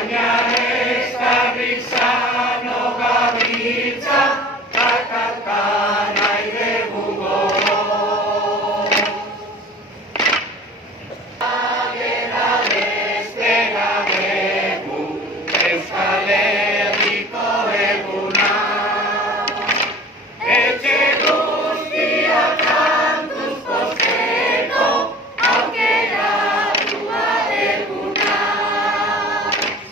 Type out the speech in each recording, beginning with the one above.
baina ez da bizano gabiltza, kakaka nahi dugu gogor. Agera bestera dugu, Euskal Herriko eguna. Etxe guztiak kantuz pozteko, aukeratua eguna.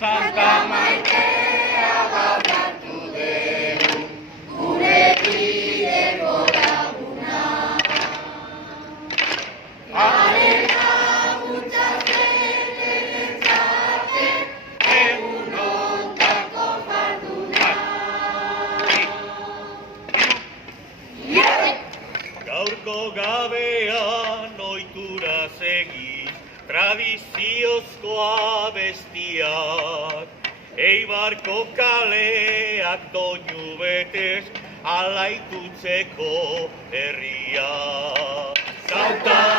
Santa Maitea gauzatu dugu, gure bideko laguna. Haren laguntzatzen entzate, egun ontako jarduna. Gaurko gabean ohitura segi, tradiziozko abestiak, Eibarko kaleak doinu betez, alaitutzeko herria. Santa